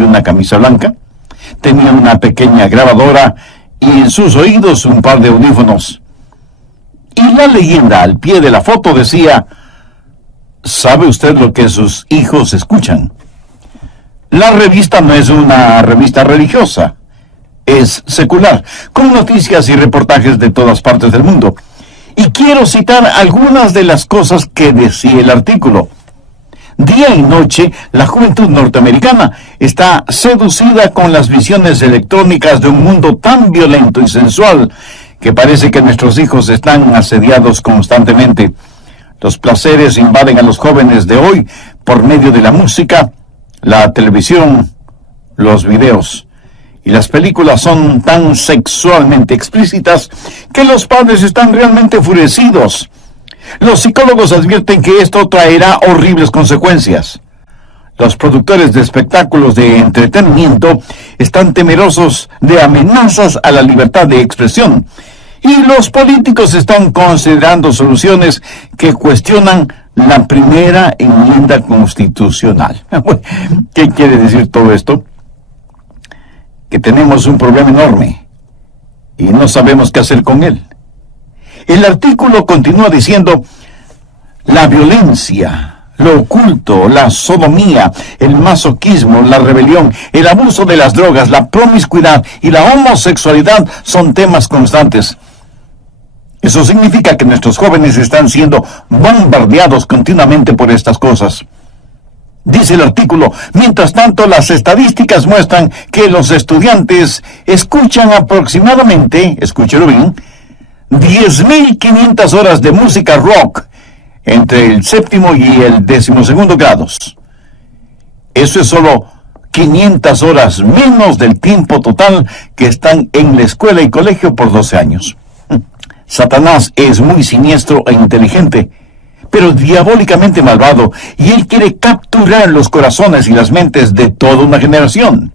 y una camisa blanca. Tenía una pequeña grabadora y en sus oídos un par de audífonos. Y la leyenda al pie de la foto decía: ¿sabe usted lo que sus hijos escuchan? La revista no es una revista religiosa, es secular, con noticias y reportajes de todas partes del mundo. Y quiero citar algunas de las cosas que decía el artículo. Día y noche, la juventud norteamericana está seducida con las visiones electrónicas de un mundo tan violento y sensual que parece que nuestros hijos están asediados constantemente. Los placeres invaden a los jóvenes de hoy por medio de la música, la televisión, los videos. Y las películas son tan sexualmente explícitas que los padres están realmente enfurecidos. Los psicólogos advierten que esto traerá horribles consecuencias. Los productores de espectáculos de entretenimiento están temerosos de amenazas a la libertad de expresión. Y los políticos están considerando soluciones que cuestionan la primera enmienda constitucional. ¿Qué quiere decir todo esto? Que tenemos un problema enorme y no sabemos qué hacer con él. El artículo continúa diciendo: la violencia, lo oculto, la sodomía, el masoquismo, la rebelión, el abuso de las drogas, la promiscuidad y la homosexualidad son temas constantes. Eso significa que nuestros jóvenes están siendo bombardeados continuamente por estas cosas. Dice el artículo: mientras tanto, las estadísticas muestran que los estudiantes escuchan aproximadamente, escúchelo bien, 10.500 horas de música rock entre el 7º y el 12º grados. Eso es solo 500 horas menos del tiempo total que están en la escuela y colegio por 12 años. Satanás es muy siniestro e inteligente, pero diabólicamente malvado, y él quiere capturar los corazones y las mentes de toda una generación.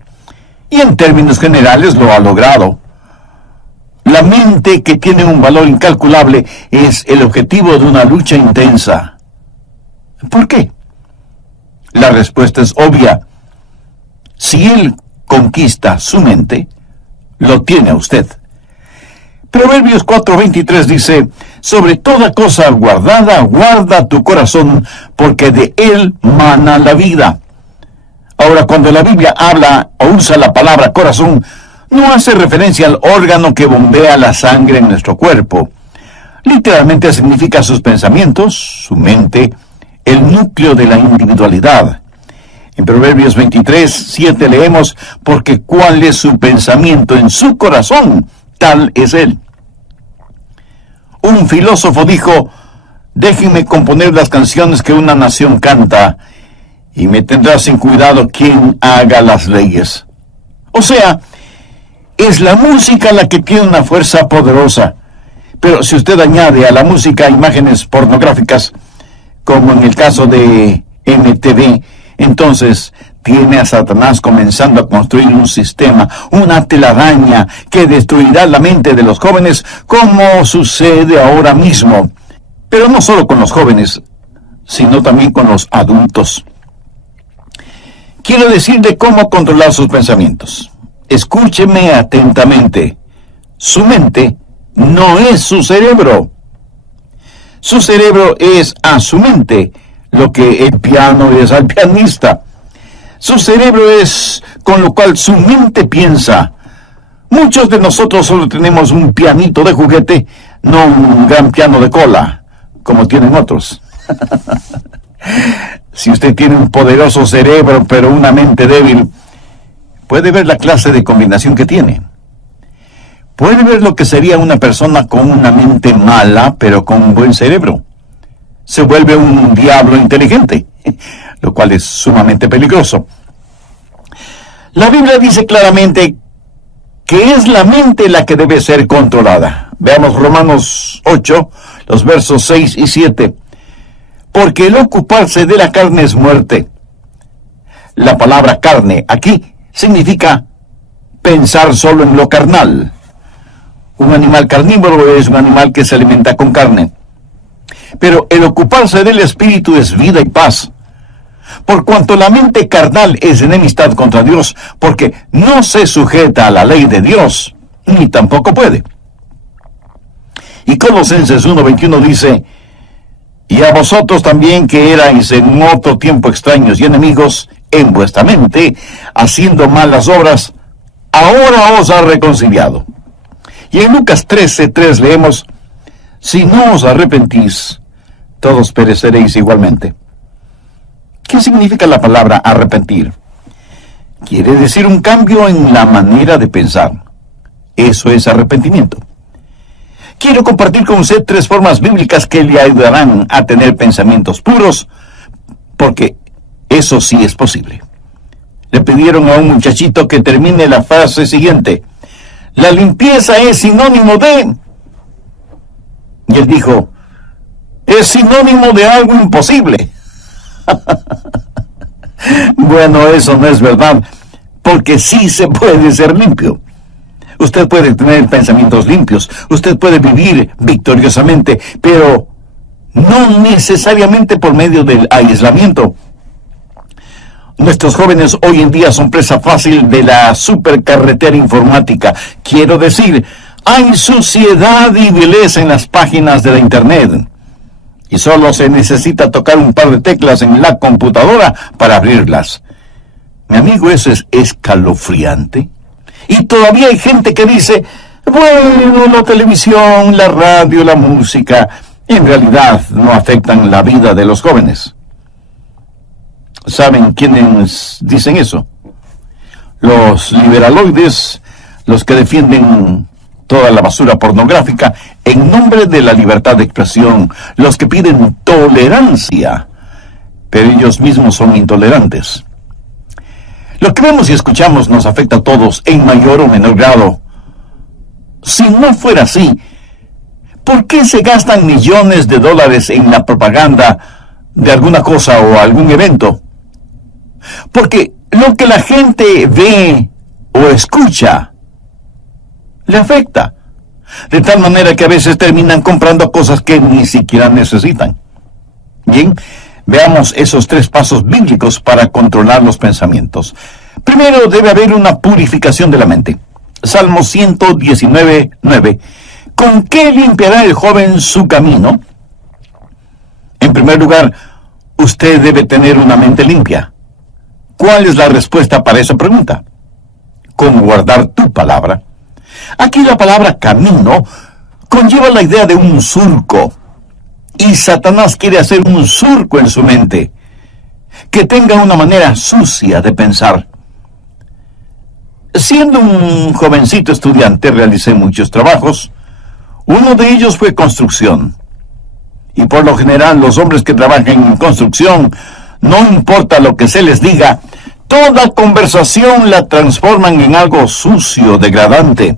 Y en términos generales lo ha logrado. La mente, que tiene un valor incalculable, es el objetivo de una lucha intensa. ¿Por qué? La respuesta es obvia. Si él conquista su mente, lo tiene a usted. Proverbios 4:23 dice: sobre toda cosa guardada, guarda tu corazón, porque de él mana la vida. Ahora, cuando la Biblia habla o usa la palabra corazón, no hace referencia al órgano que bombea la sangre en nuestro cuerpo. Literalmente significa sus pensamientos, su mente, el núcleo de la individualidad. En Proverbios 23:7 leemos: porque cuál es su pensamiento en su corazón, tal es él. Un filósofo dijo: déjenme componer las canciones que una nación canta, y me tendrá sin cuidado quien haga las leyes. O sea, es la música la que tiene una fuerza poderosa. Pero si usted añade a la música imágenes pornográficas, como en el caso de MTV, entonces tiene a Satanás comenzando a construir un sistema, una telaraña que destruirá la mente de los jóvenes, como sucede ahora mismo. Pero no solo con los jóvenes, sino también con los adultos. Quiero decirle cómo controlar sus pensamientos. Escúcheme atentamente. Su mente no es su cerebro. Su cerebro es a su mente lo que el piano es al pianista. Su cerebro es con lo cual su mente piensa. Muchos de nosotros solo tenemos un pianito de juguete, no un gran piano de cola, como tienen otros. Si usted tiene un poderoso cerebro, pero una mente débil, puede ver la clase de combinación que tiene. Puede ver lo que sería una persona con una mente mala, pero con un buen cerebro. Se vuelve un diablo inteligente, lo cual es sumamente peligroso. La Biblia dice claramente que es la mente la que debe ser controlada. Veamos Romanos 8, los versos 6 y 7. Porque el ocuparse de la carne es muerte. La palabra carne aquí significa pensar solo en lo carnal. Un animal carnívoro es un animal que se alimenta con carne. Pero el ocuparse del espíritu es vida y paz. por cuanto la mente carnal es enemistad contra Dios, porque no se sujeta a la ley de Dios, ni tampoco puede. Y Colosenses 1:21 dice, y a vosotros también que erais en otro tiempo extraños y enemigos en vuestra mente, haciendo malas obras, ahora os ha reconciliado. Y en Lucas 13:3 leemos, si no os arrepentís, todos pereceréis igualmente. ¿Qué significa la palabra arrepentir? Quiere decir un cambio en la manera de pensar. Eso es arrepentimiento. Quiero compartir con usted 3 formas bíblicas que le ayudarán a tener pensamientos puros, porque eso sí es posible. Le pidieron a un muchachito que termine la frase siguiente: la limpieza es sinónimo de... Y él dijo, es sinónimo de algo imposible. Bueno, eso no es verdad, porque sí se puede ser limpio. Usted puede tener pensamientos limpios, usted puede vivir victoriosamente, pero no necesariamente por medio del aislamiento. Nuestros jóvenes hoy en día son presa fácil de la supercarretera informática. Quiero decir, hay suciedad y vileza en las páginas de la Internet. Y solo se necesita tocar un par de teclas en la computadora para abrirlas. Mi amigo, eso es escalofriante. Y todavía hay gente que dice, bueno, la televisión, la radio, la música, en realidad no afectan la vida de los jóvenes. ¿Saben quiénes dicen eso? Los liberaloides, los que defienden toda la basura pornográfica en nombre de la libertad de expresión, los que piden tolerancia, pero ellos mismos son intolerantes. Lo que vemos y escuchamos nos afecta a todos en mayor o menor grado. Si no fuera así, ¿por qué se gastan millones de dólares en la propaganda de alguna cosa o algún evento? Porque lo que la gente ve o escucha le afecta, de tal manera que a veces terminan comprando cosas que ni siquiera necesitan. Bien, veamos esos 3 pasos bíblicos para controlar los pensamientos. Primero, debe haber una purificación de la mente. Salmo 119:9. ¿Con qué limpiará el joven su camino? En primer lugar, usted debe tener una mente limpia. ¿Cuál es la respuesta para esa pregunta? Con guardar tu palabra. Aquí la palabra camino conlleva la idea de un surco. Y Satanás quiere hacer un surco en su mente, que tenga una manera sucia de pensar. Siendo un jovencito estudiante, realicé muchos trabajos. Uno de ellos fue construcción. Y por lo general, los hombres que trabajan en construcción, no importa lo que se les diga, toda conversación la transforman en algo sucio, degradante.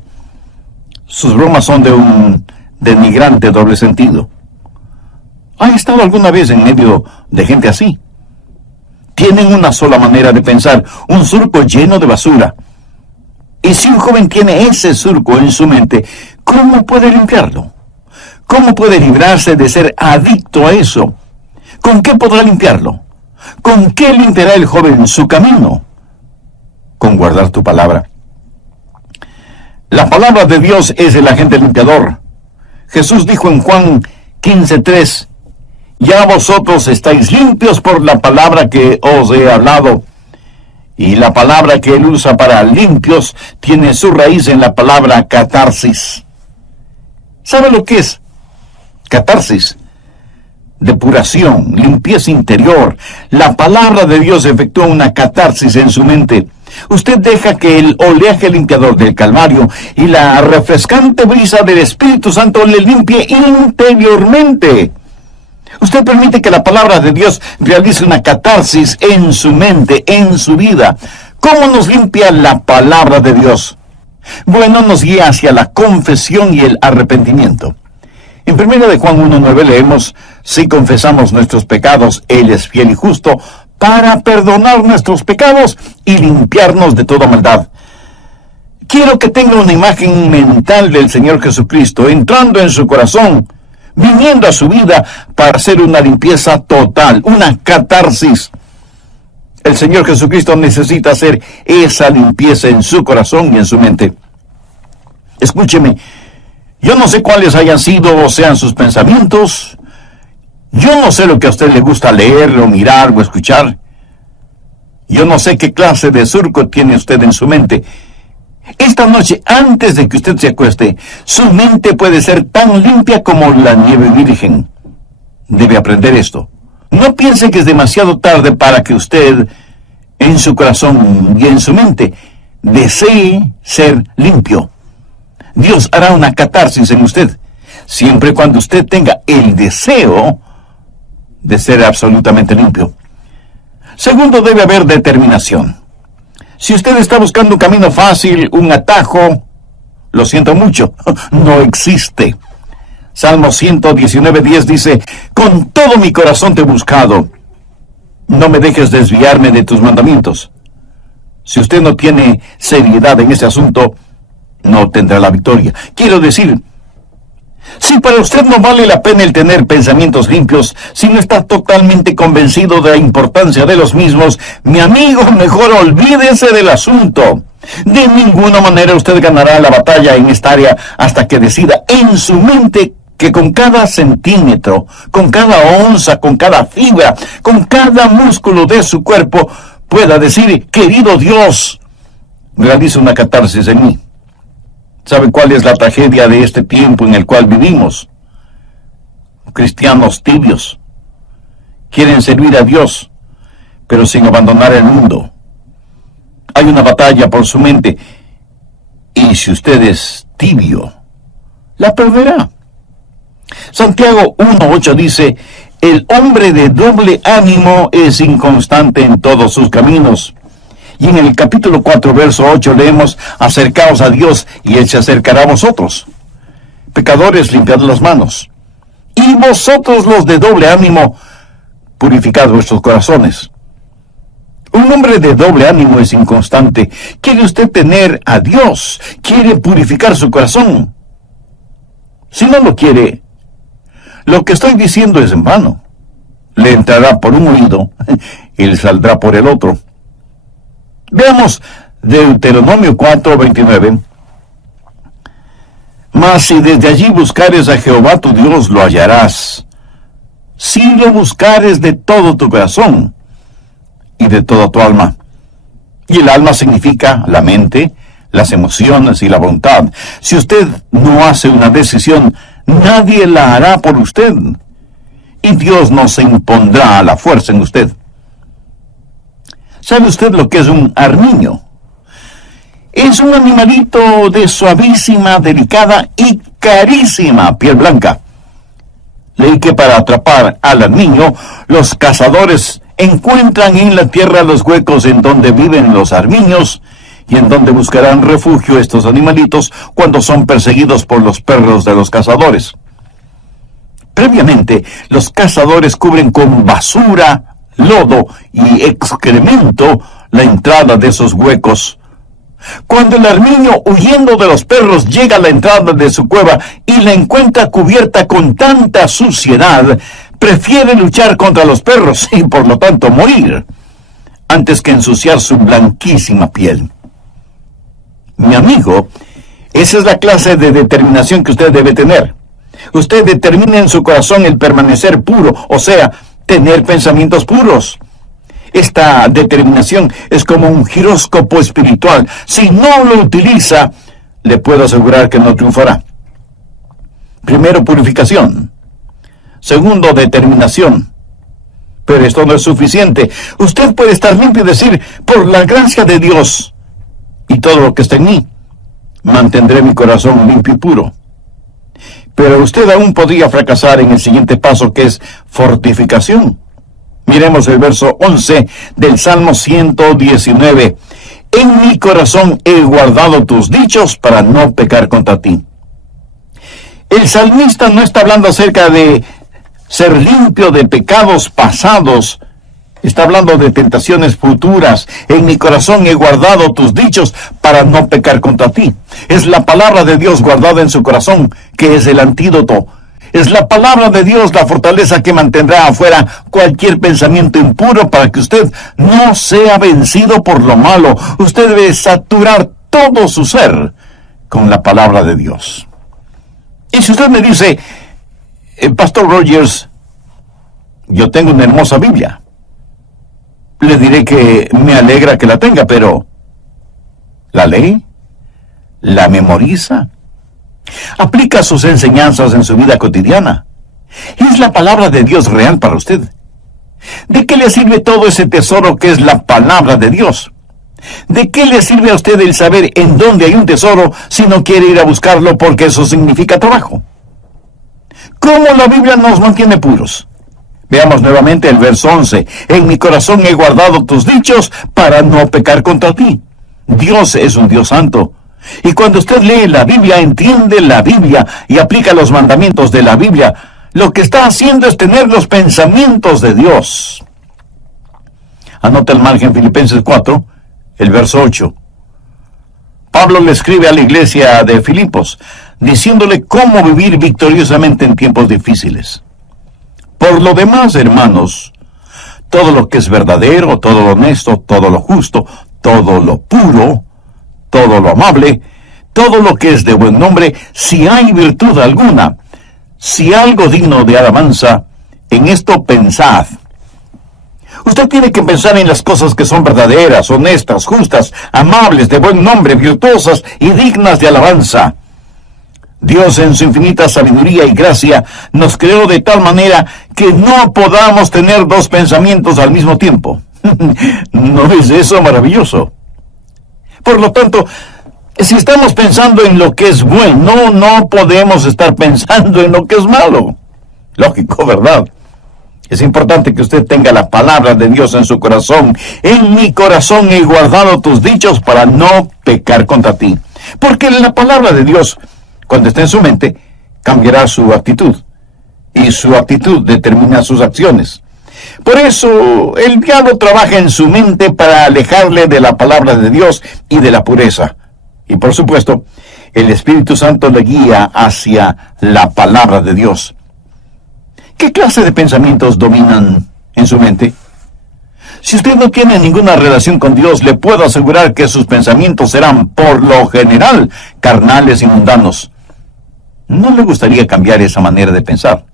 Sus bromas son de un denigrante doble sentido. ¿Ha estado alguna vez en medio de gente así? Tienen una sola manera de pensar, un surco lleno de basura. Y si un joven tiene ese surco en su mente, ¿cómo puede limpiarlo? ¿Cómo puede librarse de ser adicto a eso? ¿Con qué podrá limpiarlo? ¿Con qué limpiará el joven su camino? Con guardar tu palabra. La palabra de Dios es el agente limpiador. Jesús dijo en Juan 15:3, ya vosotros estáis limpios por la palabra que os he hablado. Y la palabra que él usa para limpios tiene su raíz en la palabra catarsis. ¿Sabe lo que es? Catarsis. Depuración, limpieza interior. La palabra de Dios efectúa una catarsis en su mente. Usted deja que el oleaje limpiador del Calvario y la refrescante brisa del Espíritu Santo le limpie interiormente. Usted permite que la palabra de Dios realice una catarsis en su mente, en su vida. ¿Cómo nos limpia la palabra de Dios? Bueno, nos guía hacia la confesión y el arrepentimiento. En 1 de Juan 1:9 leemos, si confesamos nuestros pecados, Él es fiel y justo para perdonar nuestros pecados y limpiarnos de toda maldad. Quiero que tenga una imagen mental del Señor Jesucristo entrando en su corazón, viniendo a su vida para hacer una limpieza total, una catarsis. El Señor Jesucristo necesita hacer esa limpieza en su corazón y en su mente. Escúcheme, yo no sé cuáles hayan sido o sean sus pensamientos. Yo no sé lo que a usted le gusta leer o mirar o escuchar. Yo no sé qué clase de surco tiene usted en su mente. Esta noche, antes de que usted se acueste, su mente puede ser tan limpia como la nieve virgen. Debe aprender esto. No piense que es demasiado tarde para que usted, en su corazón y en su mente, desee ser limpio. Dios hará una catarsis en usted, siempre y cuando usted tenga el deseo de ser absolutamente limpio. Segundo, debe haber determinación. Si usted está buscando un camino fácil, un atajo, lo siento mucho, no existe. Salmo 119:10 dice, con todo mi corazón te he buscado, no me dejes desviarme de tus mandamientos. Si usted no tiene seriedad en ese asunto, no tendrá la victoria. Quiero decir, si para usted no vale la pena el tener pensamientos limpios, si no está totalmente convencido de la importancia de los mismos, mi amigo, mejor olvídese del asunto. De ninguna manera usted ganará la batalla en esta área hasta que decida en su mente que con cada centímetro, con cada onza, con cada fibra, con cada músculo de su cuerpo, pueda decir, querido Dios, realiza una catarsis en mí. ¿Sabe cuál es la tragedia de este tiempo en el cual vivimos? Cristianos tibios. Quieren servir a Dios, pero sin abandonar el mundo. Hay una batalla por su mente, y si usted es tibio, la perderá. Santiago 1:8 dice, el hombre de doble ánimo es inconstante en todos sus caminos. Y en el capítulo 4, verso 8 leemos, acercaos a Dios y Él se acercará a vosotros. Pecadores, limpiad las manos. Y vosotros los de doble ánimo, purificad vuestros corazones. Un hombre de doble ánimo es inconstante. ¿Quiere usted tener a Dios? ¿Quiere purificar su corazón? Si no lo quiere, lo que estoy diciendo es en vano. Le entrará por un oído y le saldrá por el otro. Veamos Deuteronomio 4:29. Mas si desde allí buscares a Jehová tu Dios, lo hallarás. Si lo buscares de todo tu corazón y de toda tu alma. Y el alma significa la mente, las emociones y la voluntad. Si usted no hace una decisión, nadie la hará por usted. Y Dios no se impondrá a la fuerza en usted. ¿Sabe usted lo que es un armiño? Es un animalito de suavísima, delicada y carísima piel blanca. Leí que para atrapar al armiño, los cazadores encuentran en la tierra los huecos en donde viven los armiños y en donde buscarán refugio estos animalitos cuando son perseguidos por los perros de los cazadores. Previamente, los cazadores cubren con basura, lodo y excremento la entrada de esos huecos. Cuando el armiño, huyendo de los perros, llega a la entrada de su cueva y la encuentra cubierta con tanta suciedad, prefiere luchar contra los perros y por lo tanto morir, antes que ensuciar su blanquísima piel. Mi amigo, esa es la clase de determinación que usted debe tener. Usted determina en su corazón el permanecer puro, o sea, tener pensamientos puros. Esta determinación es como un giróscopo espiritual. Si no lo utiliza, le puedo asegurar que no triunfará. Primero, purificación. Segundo, determinación. Pero esto no es suficiente. Usted puede estar limpio y decir, por la gracia de Dios y todo lo que está en mí, mantendré mi corazón limpio y puro. Pero usted aún podría fracasar en el siguiente paso, que es fortificación. Miremos el verso 11 del Salmo 119. En mi corazón he guardado tus dichos para no pecar contra ti. El salmista no está hablando acerca de ser limpio de pecados pasados. Está hablando de tentaciones futuras. En mi corazón he guardado tus dichos para no pecar contra ti. Es la palabra de Dios guardada en su corazón, que es el antídoto. Es la palabra de Dios la fortaleza que mantendrá afuera cualquier pensamiento impuro para que usted no sea vencido por lo malo. Usted debe saturar todo su ser con la palabra de Dios. Y si usted me dice, Pastor Rogers, yo tengo una hermosa Biblia, le diré que me alegra que la tenga, pero ¿la lee? ¿La memoriza? ¿Aplica sus enseñanzas en su vida cotidiana? ¿Es la palabra de Dios real para usted? ¿De qué le sirve todo ese tesoro que es la palabra de Dios? ¿De qué le sirve a usted el saber en dónde hay un tesoro si no quiere ir a buscarlo porque eso significa trabajo? ¿Cómo la Biblia nos mantiene puros? Veamos nuevamente el verso 11. En mi corazón he guardado tus dichos para no pecar contra ti. Dios es un Dios santo. Y cuando usted lee la Biblia, entiende la Biblia y aplica los mandamientos de la Biblia, lo que está haciendo es tener los pensamientos de Dios. Anota el margen Filipenses 4, el verso 8. Pablo le escribe a la iglesia de Filipos, diciéndole cómo vivir victoriosamente en tiempos difíciles. Por lo demás, hermanos, todo lo que es verdadero, todo lo honesto, todo lo justo, todo lo puro, todo lo amable, todo lo que es de buen nombre, si hay virtud alguna, si algo digno de alabanza, en esto pensad. Usted tiene que pensar en las cosas que son verdaderas, honestas, justas, amables, de buen nombre, virtuosas y dignas de alabanza. Dios en su infinita sabiduría y gracia nos creó de tal manera que no podamos tener dos pensamientos al mismo tiempo. ¿No es eso maravilloso? Por lo tanto, si estamos pensando en lo que es bueno, no podemos estar pensando en lo que es malo. Lógico, ¿verdad? Es importante que usted tenga la palabra de Dios en su corazón. En mi corazón he guardado tus dichos para no pecar contra ti. Porque la palabra de Dios, cuando esté en su mente, cambiará su actitud. Y su actitud determina sus acciones. Por eso, el diablo trabaja en su mente para alejarle de la palabra de Dios y de la pureza. Y por supuesto, el Espíritu Santo le guía hacia la palabra de Dios. ¿Qué clase de pensamientos dominan en su mente? Si usted no tiene ninguna relación con Dios, le puedo asegurar que sus pensamientos serán, por lo general, carnales y mundanos. ¿No le gustaría cambiar esa manera de pensar?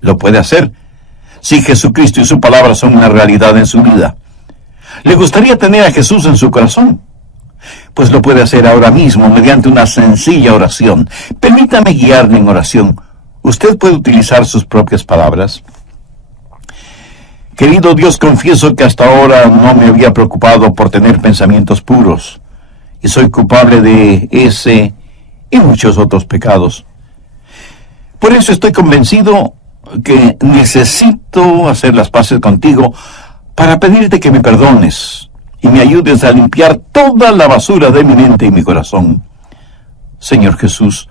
Lo puede hacer si Jesucristo y su palabra son una realidad en su vida. ¿Le gustaría tener a Jesús en su corazón? Pues lo puede hacer ahora mismo mediante una sencilla oración. Permítame guiarle en oración. Usted puede utilizar sus propias palabras. Querido Dios, confieso que hasta ahora no me había preocupado por tener pensamientos puros, y soy culpable de ese y muchos otros pecados. Por eso estoy convencido que necesito hacer las paces contigo para pedirte que me perdones y me ayudes a limpiar toda la basura de mi mente y mi corazón. Señor Jesús,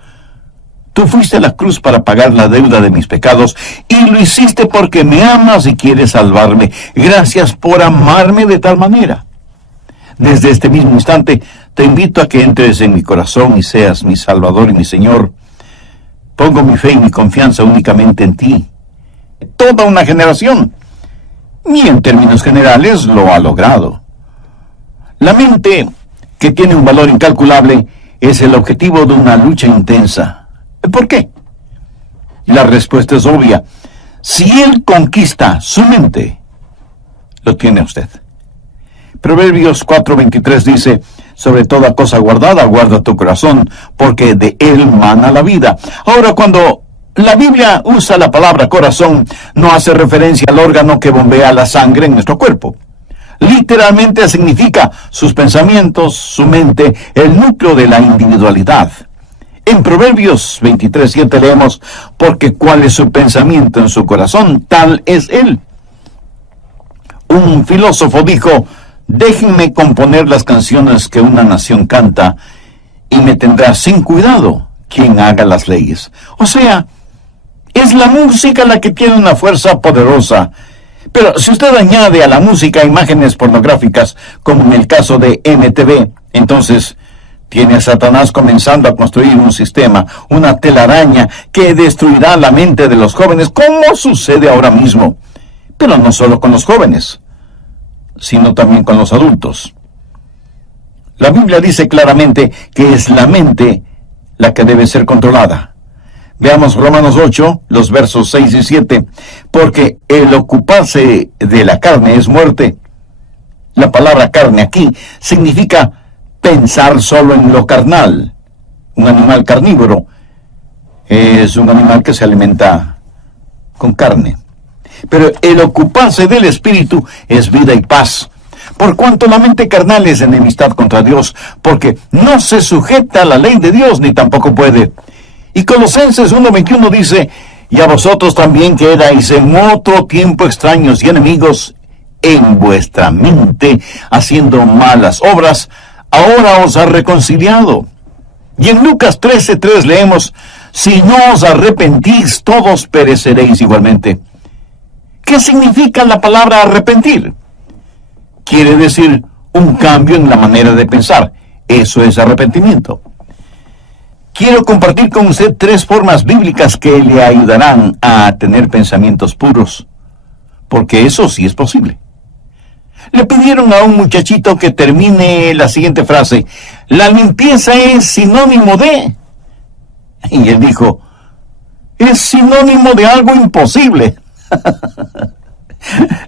tú fuiste a la cruz para pagar la deuda de mis pecados y lo hiciste porque me amas y quieres salvarme. Gracias por amarme de tal manera. Desde este mismo instante te invito a que entres en mi corazón y seas mi Salvador y mi Señor. Pongo mi fe y mi confianza únicamente en ti. Toda una generación, y en términos generales lo ha logrado. La mente, que tiene un valor incalculable, es el objetivo de una lucha intensa. ¿Por qué? La respuesta es obvia. Si él conquista su mente, lo tiene usted. Proverbios 4:23 dice, sobre toda cosa guardada, guarda tu corazón, porque de él mana la vida. Ahora, cuando la Biblia usa la palabra corazón, no hace referencia al órgano que bombea la sangre en nuestro cuerpo. Literalmente significa sus pensamientos, su mente, el núcleo de la individualidad. En Proverbios 23:7 leemos, porque cuál es su pensamiento en su corazón, tal es él. Un filósofo dijo, déjenme componer las canciones que una nación canta, y me tendrá sin cuidado quien haga las leyes. O sea, es la música la que tiene una fuerza poderosa. Pero si usted añade a la música imágenes pornográficas, como en el caso de MTV, entonces Tiene a Satanás comenzando a construir un sistema, una telaraña que destruirá la mente de los jóvenes, como sucede ahora mismo. Pero no solo con los jóvenes, sino también con los adultos. La Biblia dice claramente que es la mente la que debe ser controlada. Veamos Romanos 8, los versos 6 y 7. Porque el ocuparse de la carne es muerte. La palabra carne aquí significa pensar solo en lo carnal. Un animal carnívoro es un animal que se alimenta con carne. Pero el ocuparse del espíritu es vida y paz. Por cuanto la mente carnal es enemistad contra Dios, porque no se sujeta a la ley de Dios, ni tampoco puede. Y Colosenses 1:21 dice, y a vosotros también que erais en otro tiempo extraños y enemigos en vuestra mente, haciendo malas obras, ahora os ha reconciliado. Y en Lucas 13:3 leemos, si no os arrepentís, todos pereceréis igualmente. ¿Qué significa la palabra arrepentir? Quiere decir un cambio en la manera de pensar. Eso es arrepentimiento. Quiero compartir con usted 3 formas bíblicas que le ayudarán a tener pensamientos puros, porque eso sí es posible. Le pidieron a un muchachito que termine la siguiente frase, la limpieza es sinónimo de... Y él dijo, es sinónimo de algo imposible.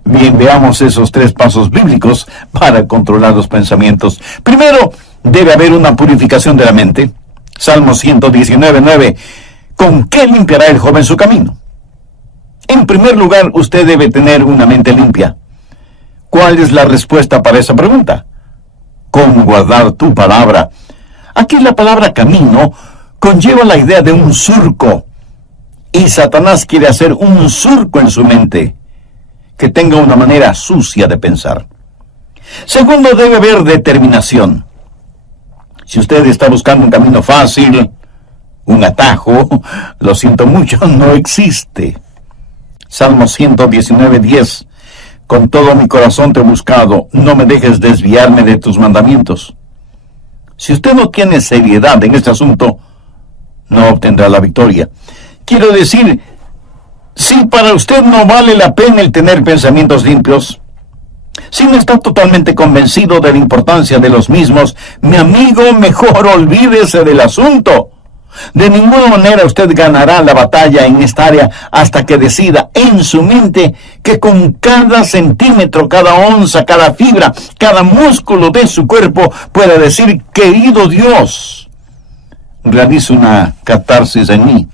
Bien, veamos esos 3 pasos bíblicos para controlar los pensamientos. Primero, debe haber una purificación de la mente. Salmo 119:9. ¿Con qué limpiará el joven su camino? En primer lugar, usted debe tener una mente limpia. ¿Cuál es la respuesta para esa pregunta? Con guardar tu palabra. Aquí la palabra camino conlleva la idea de un surco. Y Satanás quiere hacer un surco en su mente, que tenga una manera sucia de pensar. Segundo, debe haber determinación. Si usted está buscando un camino fácil, un atajo, lo siento mucho, no existe. Salmo 119:10. Con todo mi corazón te he buscado, no me dejes desviarme de tus mandamientos. Si usted no tiene seriedad en este asunto, no obtendrá la victoria. Quiero decir, si para usted no vale la pena el tener pensamientos limpios, si no está totalmente convencido de la importancia de los mismos, mi amigo, mejor olvídese del asunto. De ninguna manera usted ganará la batalla en esta área hasta que decida en su mente que con cada centímetro, cada onza, cada fibra, cada músculo de su cuerpo pueda decir, querido Dios, realiza una catarsis en mí.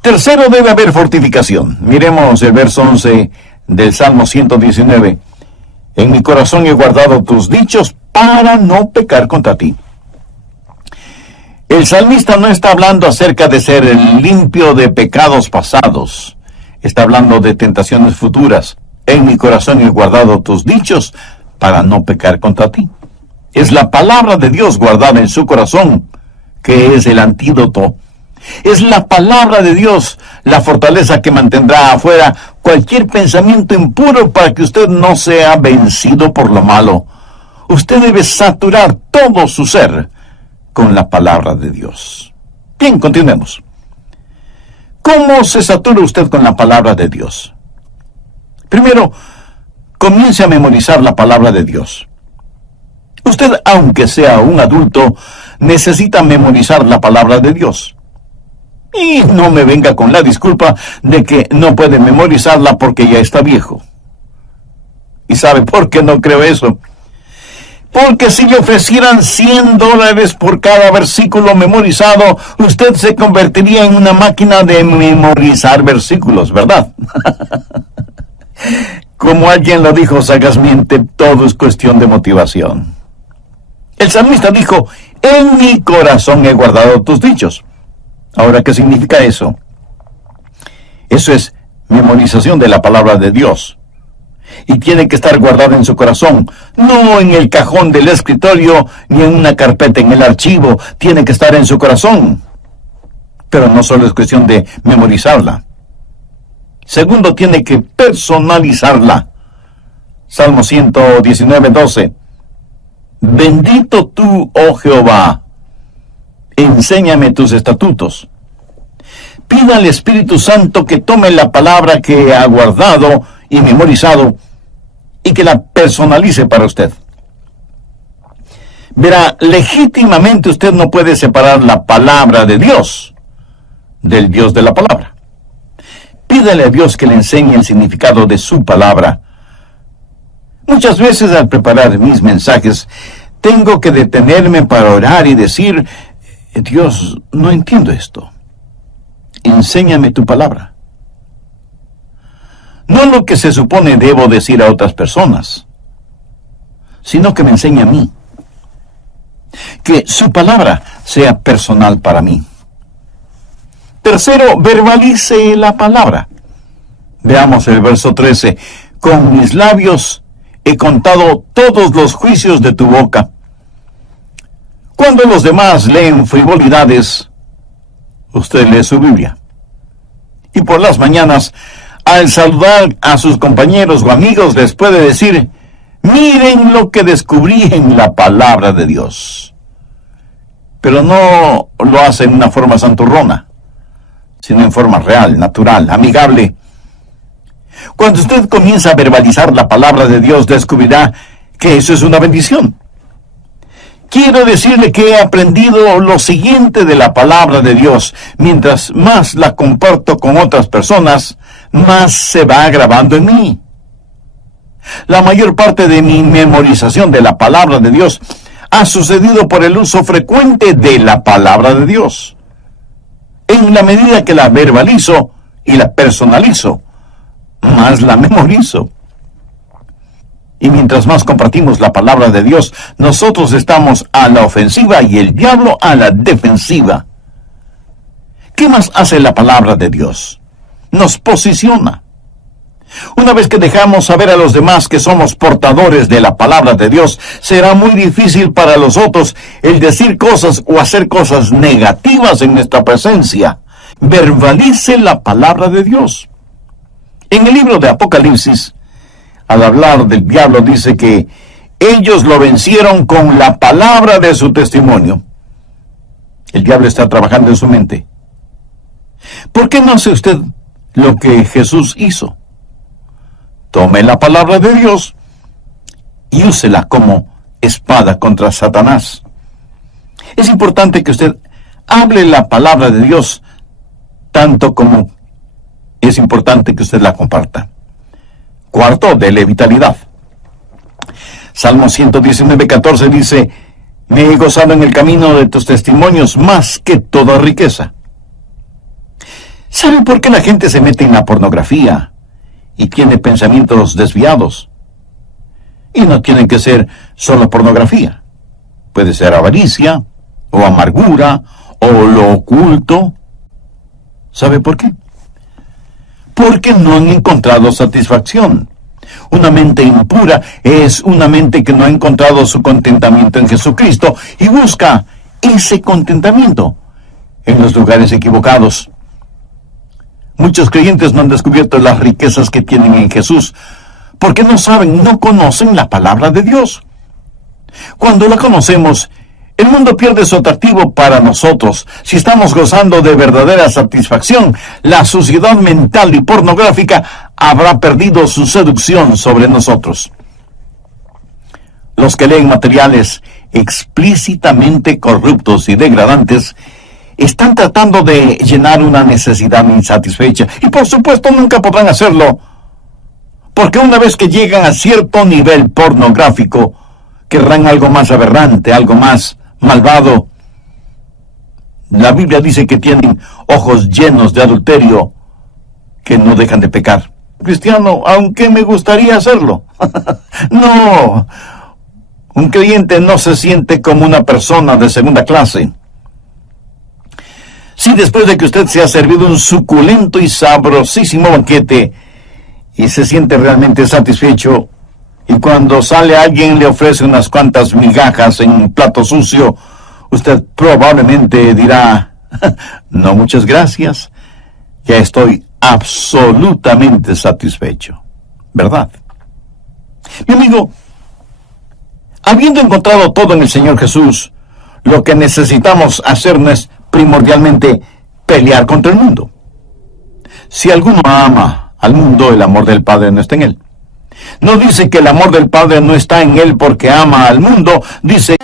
Tercero, debe haber fortificación. Miremos el verso 11 del Salmo 119. En mi corazón he guardado tus dichos para no pecar contra ti. El salmista no está hablando acerca de ser limpio de pecados pasados. Está hablando de tentaciones futuras. En mi corazón he guardado tus dichos para no pecar contra ti. Es la palabra de Dios guardada en su corazón, que es el antídoto. Es la palabra de Dios la fortaleza que mantendrá afuera cualquier pensamiento impuro para que usted no sea vencido por lo malo. Usted debe saturar todo su ser con la palabra de Dios. Bien, continuemos. ¿Cómo se satura usted con la palabra de Dios? Primero, comience a memorizar la palabra de Dios. Usted, aunque sea un adulto, necesita memorizar la palabra de Dios. Y no me venga con la disculpa de que no puede memorizarla porque ya está viejo. ¿Y sabe por qué no creo eso? Porque si le ofrecieran $100 por cada versículo memorizado, usted se convertiría en una máquina de memorizar versículos, ¿verdad? Como alguien lo dijo sagazmente, todo es cuestión de motivación. El salmista dijo, en mi corazón he guardado tus dichos. Ahora, ¿qué significa eso? Eso es memorización de la palabra de Dios. Y tiene que estar guardada en su corazón, no en el cajón del escritorio, ni en una carpeta en el archivo. Tiene que estar en su corazón. Pero no solo es cuestión de memorizarla. Segundo, tiene que personalizarla. Salmo 119:12. Bendito tú, oh Jehová. Enséñame tus estatutos. Pida al Espíritu Santo que tome la palabra que ha guardado y memorizado y que la personalice para usted. Verá, legítimamente usted no puede separar la palabra de Dios del Dios de la palabra. Pídale a Dios que le enseñe el significado de su palabra. Muchas veces al preparar mis mensajes, tengo que detenerme para orar y decir, Dios, no entiendo esto. Enséñame tu palabra. No lo que se supone debo decir a otras personas, sino que me enseñe a mí. Que su palabra sea personal para mí. Tercero, verbalice la palabra. Veamos el verso 13. Con mis labios he contado todos los juicios de tu boca. Cuando los demás leen frivolidades, usted lee su Biblia. Y por las mañanas, al saludar a sus compañeros o amigos, les puede decir, miren lo que descubrí en la palabra de Dios. Pero no lo hace en una forma santurrona, sino en forma real, natural, amigable. Cuando usted comienza a verbalizar la palabra de Dios, descubrirá que eso es una bendición. Quiero decirle que he aprendido lo siguiente de la palabra de Dios. Mientras más la comparto con otras personas, más se va grabando en mí. La mayor parte de mi memorización de la palabra de Dios ha sucedido por el uso frecuente de la palabra de Dios. En la medida que la verbalizo y la personalizo, más la memorizo. Y mientras más compartimos la palabra de Dios, nosotros estamos a la ofensiva y el diablo a la defensiva. ¿Qué más hace la palabra de Dios? Nos posiciona. Una vez que dejamos saber a los demás que somos portadores de la palabra de Dios, será muy difícil para los otros el decir cosas o hacer cosas negativas en nuestra presencia. Verbalice la palabra de Dios. En el libro de Apocalipsis, al hablar del diablo, dice que ellos lo vencieron con la palabra de su testimonio. El diablo está trabajando en su mente. ¿Por qué no hace usted lo que Jesús hizo? Tome la palabra de Dios y úsela como espada contra Satanás. Es importante que usted hable la palabra de Dios tanto como es importante que usted la comparta. Cuarto, dele vitalidad. Salmo 119:14 dice, me he gozado en el camino de tus testimonios más que toda riqueza. ¿Sabe por qué la gente se mete en la pornografía y tiene pensamientos desviados? Y no tienen que ser solo pornografía. Puede ser avaricia, o amargura, o lo oculto. ¿Sabe por qué? Porque no han encontrado satisfacción. Una mente impura es una mente que no ha encontrado su contentamiento en Jesucristo y busca ese contentamiento en los lugares equivocados. Muchos creyentes no han descubierto las riquezas que tienen en Jesús porque no saben, no conocen la palabra de Dios. Cuando la conocemos, el mundo pierde su atractivo para nosotros. Si estamos gozando de verdadera satisfacción, la suciedad mental y pornográfica habrá perdido su seducción sobre nosotros. Los que leen materiales explícitamente corruptos y degradantes están tratando de llenar una necesidad insatisfecha. Y por supuesto nunca podrán hacerlo, porque una vez que llegan a cierto nivel pornográfico, querrán algo más aberrante, algo más malvado. La Biblia dice que tienen ojos llenos de adulterio que no dejan de pecar. Cristiano, aunque me gustaría hacerlo. No, un creyente no se siente como una persona de segunda clase. Si después de que usted se ha servido un suculento y sabrosísimo banquete y se siente realmente satisfecho, y cuando sale alguien le ofrece unas cuantas migajas en un plato sucio, usted probablemente dirá, no, muchas gracias, ya estoy absolutamente satisfecho, ¿verdad? Mi amigo, Habiendo encontrado todo en el Señor Jesús, lo que necesitamos hacer no es primordialmente pelear contra el mundo. Si alguno ama al mundo, el amor del Padre no está en él. No dice que el amor del Padre no está en él porque ama al mundo, dice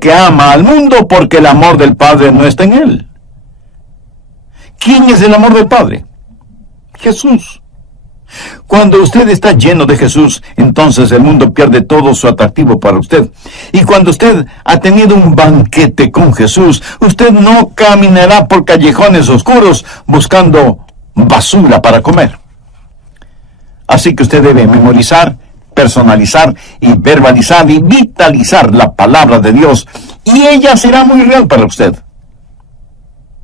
que ama al mundo porque el amor del Padre no está en él. ¿Quién es el amor del Padre? Jesús. Cuando usted está lleno de Jesús, entonces el mundo pierde todo su atractivo para usted. Y cuando usted ha tenido un banquete con Jesús, usted no caminará por callejones oscuros buscando basura para comer. Así que usted debe memorizar, personalizar y verbalizar y vitalizar la palabra de Dios, y ella será muy real para usted.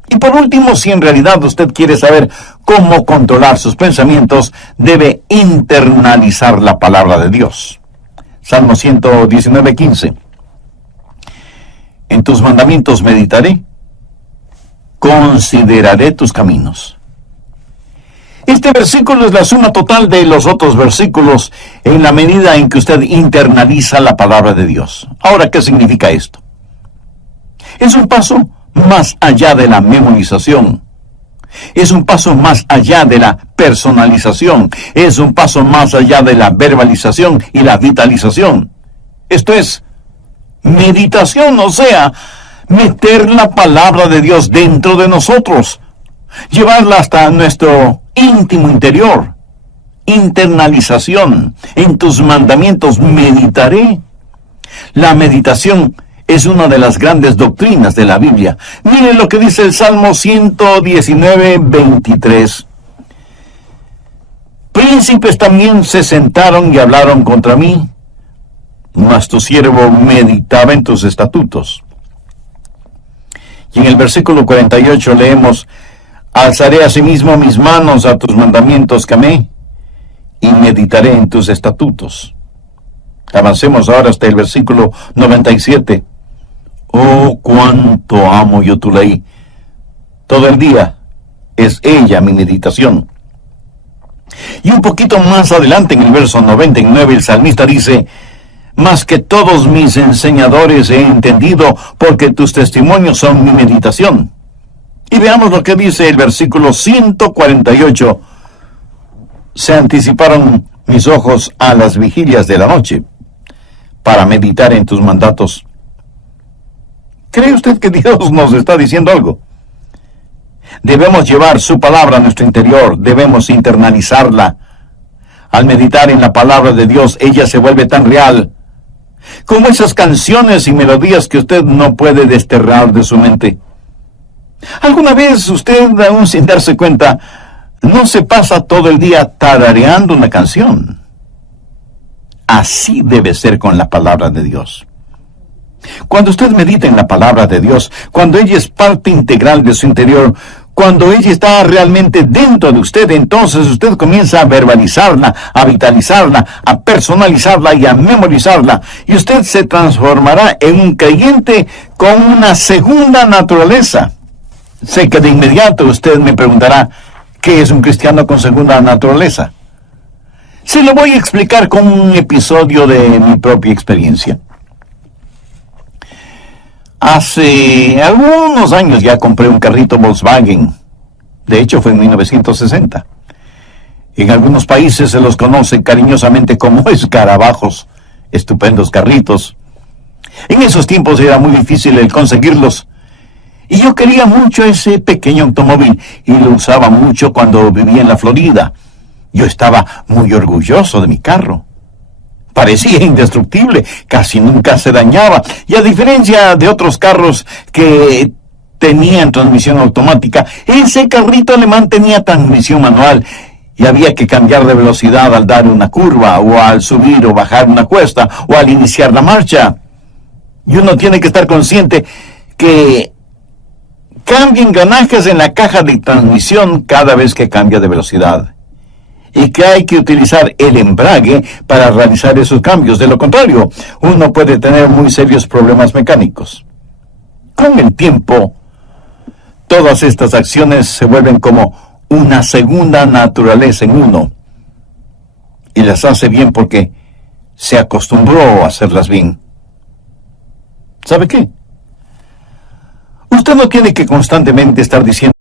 Y por último, si en realidad usted quiere saber cómo controlar sus pensamientos, debe internalizar la palabra de Dios. Salmo 119:15. En tus mandamientos meditaré, consideraré tus caminos. Este versículo es la suma total de los otros versículos en la medida en que usted internaliza la palabra de Dios. Ahora, ¿qué significa esto? Es un paso más allá de la memorización. Es un paso más allá de la personalización. Es un paso más allá de la verbalización y la vitalización. Esto es meditación, o sea, meter la palabra de Dios dentro de nosotros, llevarla hasta nuestro íntimo interior. Internalización. En tus mandamientos meditaré. La meditación es una de las grandes doctrinas de la Biblia. Miren lo que dice el Salmo 119:23. Príncipes también se sentaron y hablaron contra mí, mas tu siervo meditaba en tus estatutos. Y en el versículo 48 leemos: alzaré asimismo mis manos a tus mandamientos que amé, y meditaré en tus estatutos. Avancemos ahora hasta el versículo 97. Oh, cuánto amo yo tu ley. Todo el día es ella mi meditación. Y un poquito más adelante, en el verso 99, el salmista dice: más que todos mis enseñadores he entendido, porque tus testimonios son mi meditación. Y veamos lo que dice el versículo 148. Se anticiparon mis ojos a las vigilias de la noche, para meditar en tus mandatos. ¿Cree usted que Dios nos está diciendo algo? Debemos llevar su palabra a nuestro interior, debemos internalizarla. Al meditar en la palabra de Dios, ella se vuelve tan real, como esas canciones y melodías que usted no puede desterrar de su mente. ¿Alguna vez usted, aún sin darse cuenta, no se pasa todo el día tarareando una canción? Así debe ser con la palabra de Dios. Cuando usted medita en la palabra de Dios, cuando ella es parte integral de su interior, cuando ella está realmente dentro de usted, entonces usted comienza a verbalizarla, a vitalizarla, a personalizarla y a memorizarla. Y usted se transformará en un creyente con una segunda naturaleza. Sé que de inmediato usted me preguntará, ¿qué es un cristiano con segunda naturaleza? Se lo voy a explicar con un episodio de mi propia experiencia. Hace algunos años ya compré un carrito Volkswagen. De hecho, fue en 1960. En algunos países se los conoce cariñosamente como escarabajos. estupendos carritos. En esos tiempos era muy difícil el conseguirlos. Y yo quería mucho ese pequeño automóvil y lo usaba mucho cuando vivía en la Florida. Yo estaba muy orgulloso de mi carro. Parecía indestructible, casi nunca se dañaba. Y a diferencia de otros carros que tenían transmisión automática, ese carrito alemán tenía transmisión manual. Y había que cambiar de velocidad al dar una curva, o al subir o bajar una cuesta, o al iniciar la marcha. Y uno tiene que estar consciente que cambia engranajes en la caja de transmisión cada vez que cambia de velocidad. Y que hay que utilizar el embrague para realizar esos cambios. De lo contrario, uno puede tener muy serios problemas mecánicos. Con el tiempo, todas estas acciones se vuelven como una segunda naturaleza en uno. Y las hace bien porque se acostumbró a hacerlas bien. ¿Sabe qué? Usted no tiene que constantemente estar diciendo: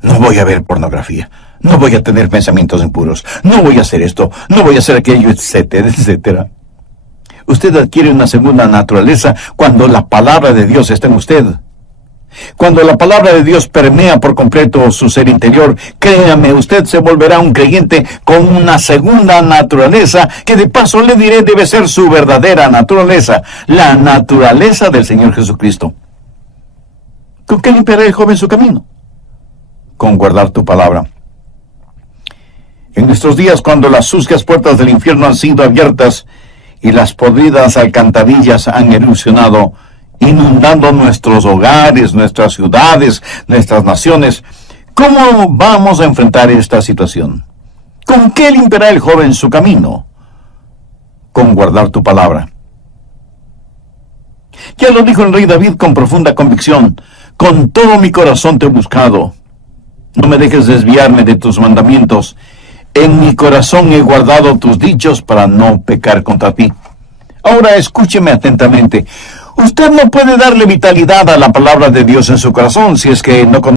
no voy a ver pornografía, no voy a tener pensamientos impuros, no voy a hacer esto, no voy a hacer aquello, etcétera, etcétera? Usted adquiere una segunda naturaleza cuando la palabra de Dios está en usted. Cuando la palabra de Dios permea por completo su ser interior, créame, usted se volverá un creyente con una segunda naturaleza, que de paso le diré debe ser su verdadera naturaleza, la naturaleza del Señor Jesucristo. ¿Con qué limpiará el joven su camino? Con guardar tu palabra. En nuestros días, cuando las sucias puertas del infierno han sido abiertas y las podridas alcantarillas han erupcionado, inundando nuestros hogares, nuestras ciudades, nuestras naciones, ¿cómo vamos a enfrentar esta situación? ¿Con qué limpiará el joven su camino? Con guardar tu palabra. Ya lo dijo el rey David con profunda convicción: con todo mi corazón te he buscado. No me dejes desviarme de tus mandamientos. En mi corazón he guardado tus dichos para no pecar contra ti. Ahora escúcheme atentamente. Usted no puede darle vitalidad a la palabra de Dios en su corazón si es que no conoce